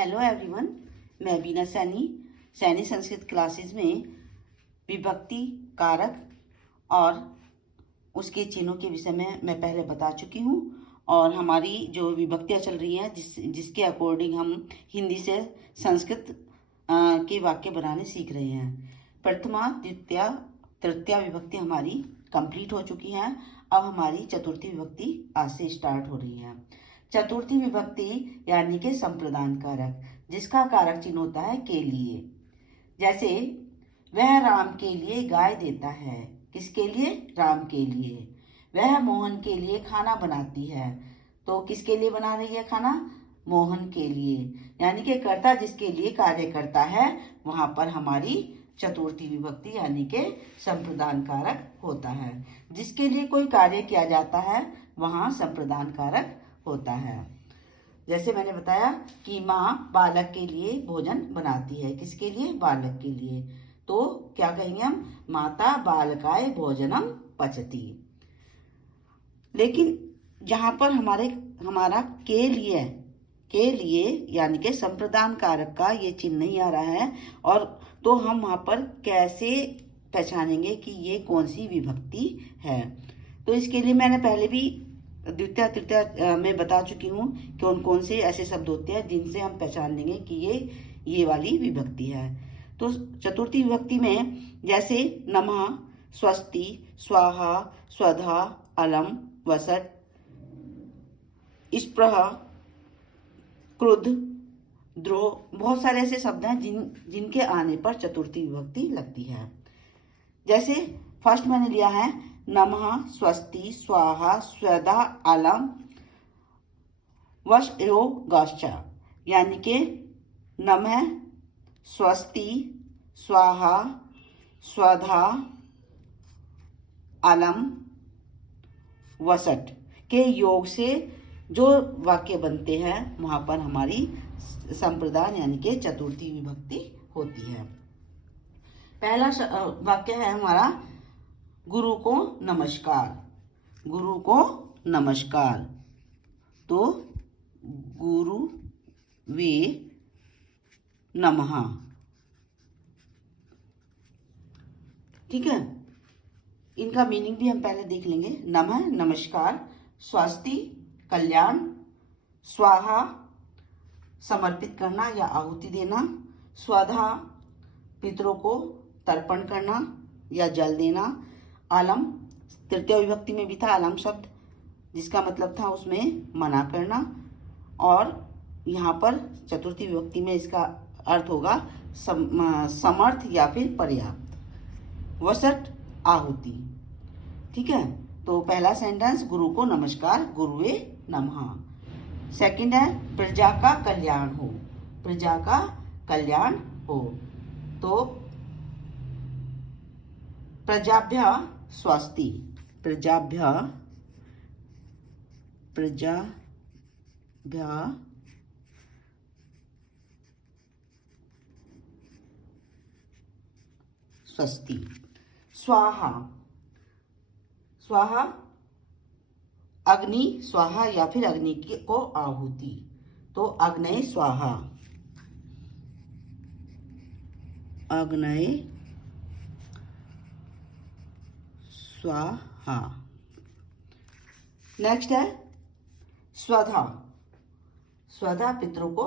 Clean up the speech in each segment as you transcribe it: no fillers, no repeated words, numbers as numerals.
Hello everyone, मैं बीना Saini Saini Sanskrit classes में विभक्ति, कारक और उसके चिन्हों के विषय में मैं पहले बता चुकी हूँ। और हमारी जो विभक्तियाँ चल रही हैं जिसके अकॉर्डिंग हम हिंदी से संस्कृत के वाक्य बनाने सीख रहे हैं। प्रथमा, द्वितीया, तृतीया विभक्ति हमारी कंप्लीट हो चुकी हैं। अब हमारी चतुर्थी विभक्ति आज से स्टार्ट हो रही है। चतुर्थी विभक्ति यानी कि संप्रदान कारक, जिसका कारक चिन्ह होता है के लिए। जैसे वह राम के लिए गाय देता है, किसके लिए? राम के लिए। वह मोहन के लिए खाना बनाती है, तो किसके लिए बना रही है खाना? मोहन के लिए। यानी कि कर्ता जिसके लिए कार्य करता है वहां पर हमारी चतुर्थी विभक्ति यानी कि संप्रदान कारक होता है। जिसके लिए कोई कार्य किया जाता है वहां संप्रदान कारक होता है। जैसे मैंने बताया कि माँ बालक के लिए भोजन बनाती है, किसके लिए? बालक के लिए। तो क्या कहेंगे हम? माता बालकाय भोजनम पचती। लेकिन यहाँ पर हमारा के लिए यानी कि संप्रदान कारक का ये चिन्ह नहीं आ रहा है। और तो हम वहां पर कैसे पहचानेंगे कि ये कौन सी विभक्ति है? तो इसके लिए मैंने पहले भी द्वितीय तृतीय में बता चुकी हूँ कौन कौन से ऐसे शब्द होते हैं जिनसे हम पहचान लेंगे कि ये वाली विभक्ति है। तो चतुर्थी विभक्ति में जैसे नमः, स्वस्ति, स्वाहा, स्वधा, अलम, वसत, स्पृह, क्रुद्ध, द्रोह, बहुत सारे ऐसे शब्द हैं जिनके आने पर चतुर्थी विभक्ति लगती है। जैसे फर्स्ट मैंने लिया है नमः, स्वस्ति, स्वाहा, स्वधा, अलम, वश एव गश्च। यानी कि नमः, स्वस्ति, स्वाहा, स्वधा, अलम, वसट के योग से जो वाक्य बनते हैं वहां पर हमारी संप्रदान यानी कि चतुर्थी विभक्ति होती है। पहला वाक्य है हमारा गुरु को नमस्कार। गुरु को नमस्कार। तो गुरु वे नमः। ठीक है, इनका मीनिंग भी हम पहले देख लेंगे। नमः नमस्कार, स्वस्ति कल्याण, स्वाहा समर्पित करना या आहुति देना, स्वधा पितरों को तर्पण करना या जल देना, आलम तृतीय विभक्ति में भी था आलम शब्द, जिसका मतलब था उसमें मना करना। और यहाँ पर चतुर्थी विभक्ति में इसका अर्थ होगा समर्थ या फिर पर्याप्त। वसट आहुति। ठीक है, तो पहला सेंटेंस गुरु को नमस्कार, गुरुवे नमः। सेकंड है प्रजा का कल्याण हो। प्रजा का कल्याण हो। तो प्रजाभ्य स्वस्ति। प्रजाभ्य स्वस्ति। स्वाहा। स्वाहा अग्नि, स्वाहा या फिर अग्नि को आहुति। तो अग्नय स्वाहा। अग्नय स्वाहा। नेक्स्ट है स्वधा। स्वधा पितरों को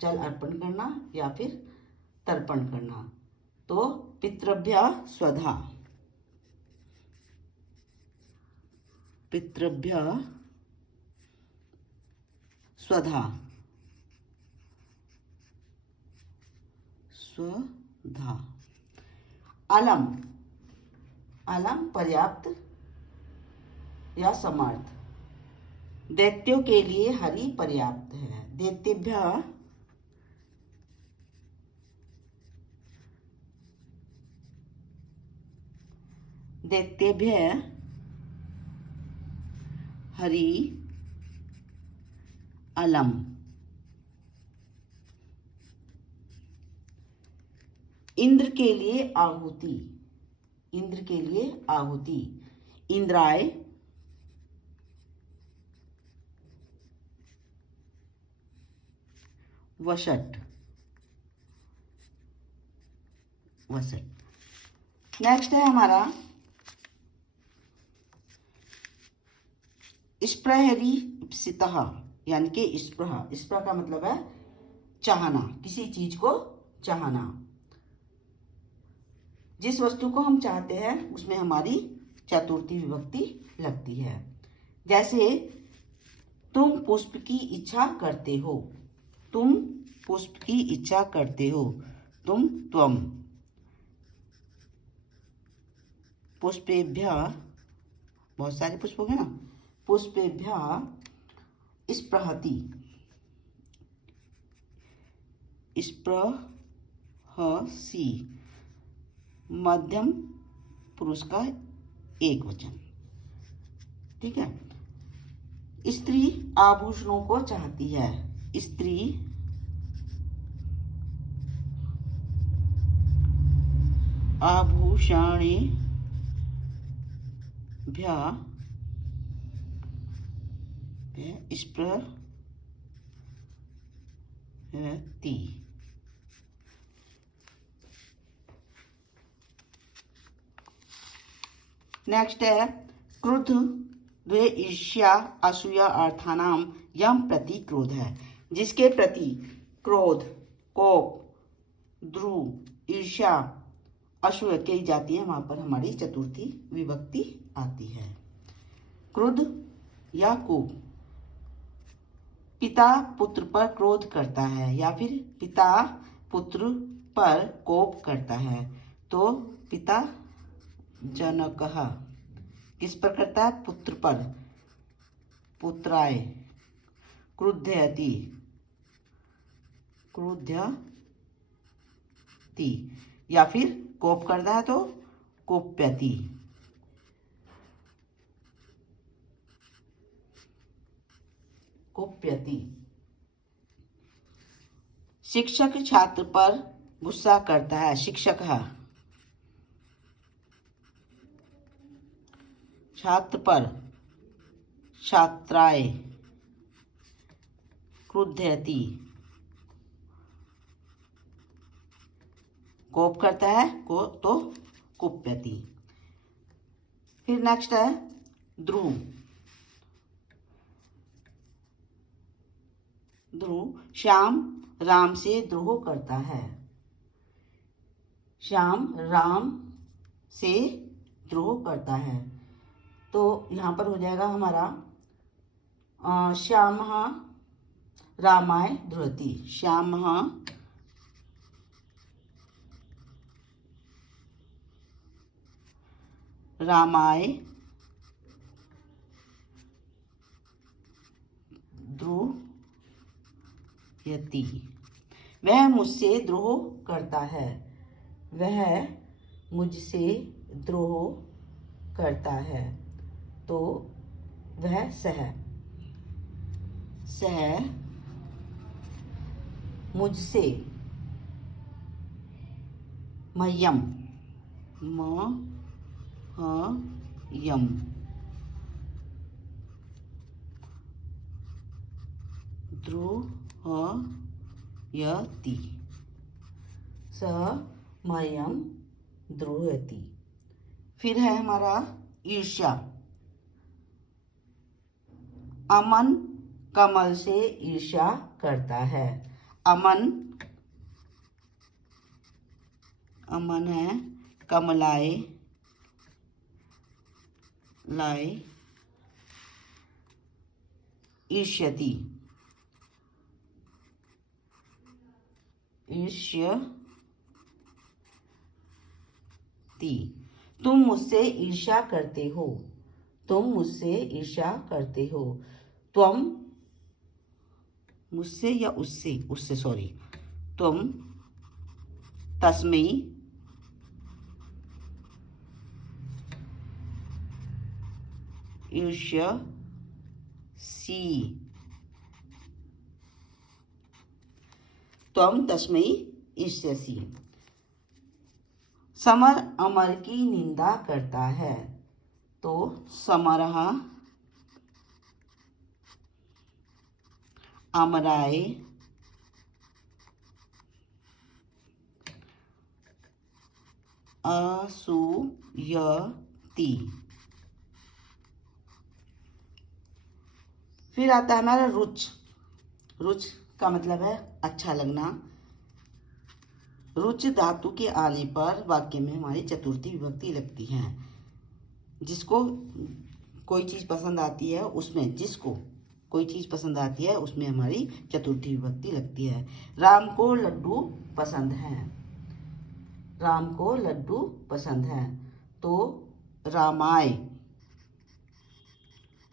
जल अर्पण करना या फिर तर्पण करना। तो पितृभ्य स्वधा। पितृभ्य स्वधा। स्वधा। अलम। अलम पर्याप्त या समर्थ। दैत्यों के लिए हरि पर्याप्त है। दैत्यभ्य दैत्यभ्य हरि अलम। इंद्र के लिए आहुति। इंद्र के लिए आहुति। इंद्राय वशट, वसट। नेक्स्ट है हमारा स्प्रहरी इप्सितः, यानी कि स्प्रह। स्प्रह का मतलब है चाहना, किसी चीज को चाहना। जिस वस्तु को हम चाहते हैं उसमें हमारी चतुर्थी विभक्ति लगती है। जैसे तुम पुष्प की इच्छा करते हो, तुम पुष्प की इच्छा करते हो, तुम त्वम। पुष्पेभ्यः, बहुत सारे पुष्प हो गए ना, पुष्पेभ्यः स्पृहति, स्पृहसि, मध्यम पुरुष का एक वचन। ठीक है। स्त्री आभूषणों को चाहती है, स्त्री आभूषणेभ्यः स्पृहति। नेक्स्ट है क्रुद्ध, द्वे, ईर्ष्या, असूया अर्थानाम यम प्रति क्रोध है। जिसके प्रति क्रोध, कोप, ध्रुव, ईर्ष्या, असूया कही जाती है, वहां पर हमारी चतुर्थी विभक्ति आती है। क्रुद्ध या कोप, पिता पुत्र पर क्रोध करता है या फिर पिता पुत्र पर कोप करता है, तो पिता जनकः किस पर करता है? पुत्र पर, पुत्राय। क्रुध्यति, क्रुध्यति, या फिर कोप करता है तो कोप्यति। कोप्यति। शिक्षक छात्र पर गुस्सा करता है, शिक्षकः। छात्र पर, छात्राय। क्रुध्यति, कोप करता है तो कुप्यति। फिर नेक्स्ट है ध्रुव। ध्रुव, श्याम राम से द्रोह करता है, श्याम राम से द्रोह करता है, तो यहाँ पर हो जाएगा हमारा श्यामः रामाय द्रोहति, श्यामः रामाय द्रोहयति। वह मुझसे द्रोह करता है, वह मुझसे द्रोह करता है, तो वह सह मुझसे, मह्यम, मह्यम, द्रोहयति, स मह्यम द्रोहयति। फिर है हमारा ईर्ष्या। अमन कमल से ईर्ष्या करता है, अमन है कमलाय, लाय ईर्ष्यति, ईर्ष्यति। तुम मुझसे ईर्ष्या करते हो, तुम मुझसे ईर्ष्या करते हो, त्वम, मुझसे या उससे सॉरी, तुम तस्मै ईर्ष्यसि, त्वम तस्मै ईर्ष्यसि। समर अमर की निंदा करता है, तो समरः अमराय असूयती। फिर आता है हमारा रुच। रुच का मतलब है अच्छा लगना। रुच धातु के आने पर वाक्य में हमारी चतुर्थी विभक्ति लगती है। जिसको कोई चीज़ पसंद आती है उसमें, जिसको कोई चीज़ पसंद आती है उसमें हमारी चतुर्थी विभक्ति लगती है। राम को लड्डू पसंद है। राम को लड्डू पसंद है तो रामाय,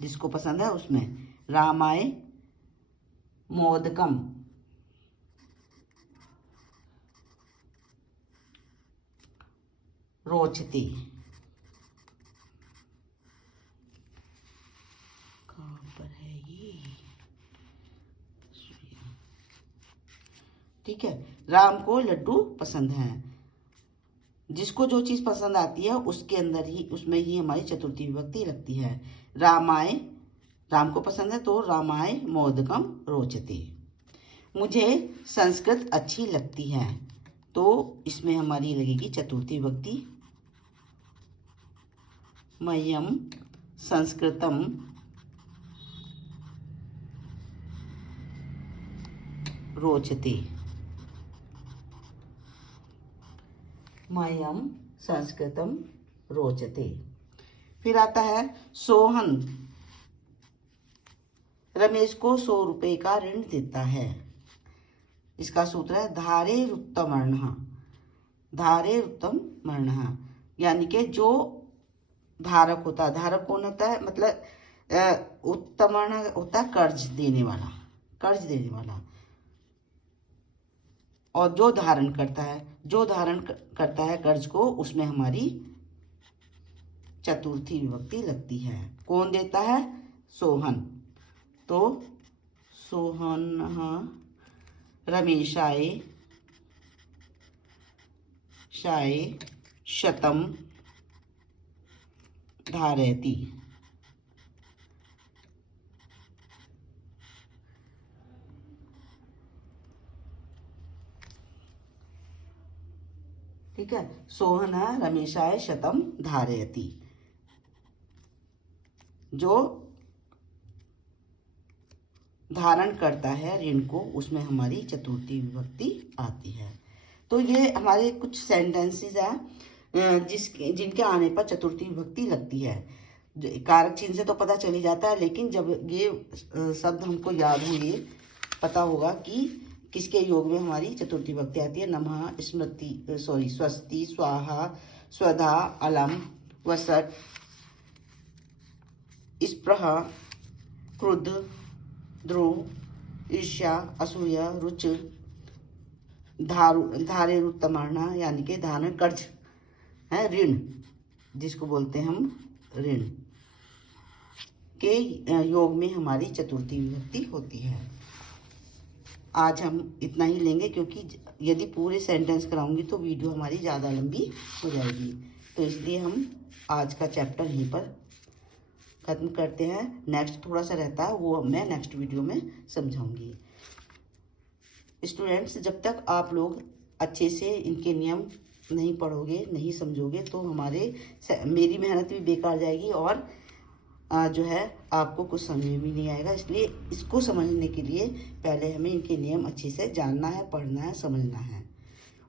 जिसको पसंद है उसमें रामाय मोदकम रोचते। कहाँ पर है ये? ठीक है, राम को लड्डू पसंद है। जिसको जो चीज पसंद आती है उसके अंदर ही, उसमें ही हमारी चतुर्थी विभक्ति लगती है। रामाय, राम को पसंद है तो रामाय मोदकम रोचते। मुझे संस्कृत अच्छी लगती है तो इसमें हमारी लगेगी चतुर्थी विभक्ति। मह्यम संस्कृतम रोचते। मह्यम संस्कृतम रोचते। फिर आता है सोहन रमेश को 100 रुपये का ऋण देता है। इसका सूत्र है धारेरुत्तमर्णः। धारेरुत्तमर्णः यानी कि जो धारक होता है, धारक कौन होता है, मतलब उत्तमर्ण होता है कर्ज देने वाला, कर्ज देने वाला। और जो धारण करता है, जो धारण करता है कर्ज को, उसमें हमारी चतुर्थी विभक्ति लगती है। कौन देता है? सोहन। तो सोहन रमेशाय शतम धारयति। ठीक है, सोहन रमेशाय शतम धारयति। जो धारण करता है ऋण को, उसमें हमारी चतुर्थी विभक्ति आती है। तो ये हमारे कुछ सेंटेंसेस हैं जिनके आने पर चतुर्थी विभक्ति लगती है। कारक चिन्ह से तो पता चल ही जाता है, लेकिन जब ये शब्द हमको याद होंगे, पता होगा कि किसके योग में हमारी चतुर्थी विभक्ति आती है। नमः, स्मृति, स्वस्ति, स्वाहा, स्वधा, अलम, वसट, स्पृह, क्रुद्ध, ध्रुव, ईर्ष्या, असूया, रुच, धारेरुत्तमर्णः यानी कि धारण कर्ज है, ऋण जिसको बोलते हैं हम ऋण के योग में हमारी चतुर्थी विभक्ति होती है। आज हम इतना ही लेंगे, क्योंकि यदि पूरे सेंटेंस कराऊंगी तो वीडियो हमारी ज़्यादा लंबी हो जाएगी। तो इसलिए हम आज का चैप्टर यहीं पर खत्म करते हैं। नेक्स्ट थोड़ा सा रहता है, वो मैं नेक्स्ट वीडियो में समझाऊंगी। स्टूडेंट्स, जब तक आप लोग अच्छे से इनके नियम नहीं पढ़ोगे, नहीं समझोगे, तो मेरी मेहनत भी बेकार जाएगी और जो है आपको कुछ समझ में भी नहीं आएगा। इसलिए इसको समझने के लिए पहले हमें इनके नियम अच्छे से जानना है, पढ़ना है, समझना है।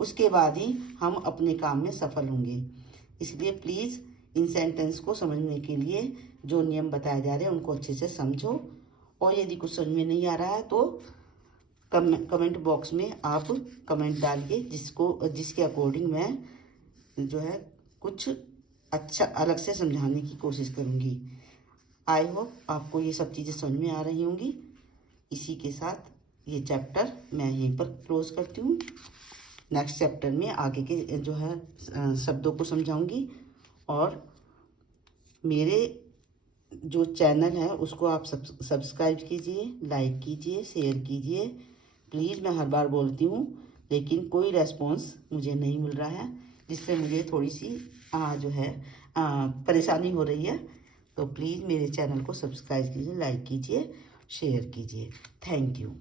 उसके बाद ही हम अपने काम में सफल होंगे। इसलिए प्लीज़ इन सेंटेंस को समझने के लिए जो नियम बताए जा रहे हैं उनको अच्छे से समझो। और यदि कुछ समझ में नहीं आ रहा है तो कमेंट बॉक्स में आप कमेंट डालिए, जिसके अकॉर्डिंग मैं जो है कुछ अच्छा अलग से समझाने की कोशिश करूँगी। आई होप आपको ये सब चीज़ें समझ में आ रही होंगी। इसी के साथ ये चैप्टर मैं यहीं पर क्लोज करती हूँ। नेक्स्ट चैप्टर में आगे के जो है शब्दों को समझाऊंगी। और मेरे जो चैनल है उसको आप सब्सक्राइब कीजिए, लाइक कीजिए, शेयर कीजिए। प्लीज़, मैं हर बार बोलती हूँ लेकिन कोई रेस्पॉन्स मुझे नहीं मिल रहा है, जिससे मुझे थोड़ी सी जो है परेशानी हो रही है। तो प्लीज़ मेरे चैनल को सब्सक्राइब कीजिए, लाइक कीजिए, शेयर कीजिए। Thank you.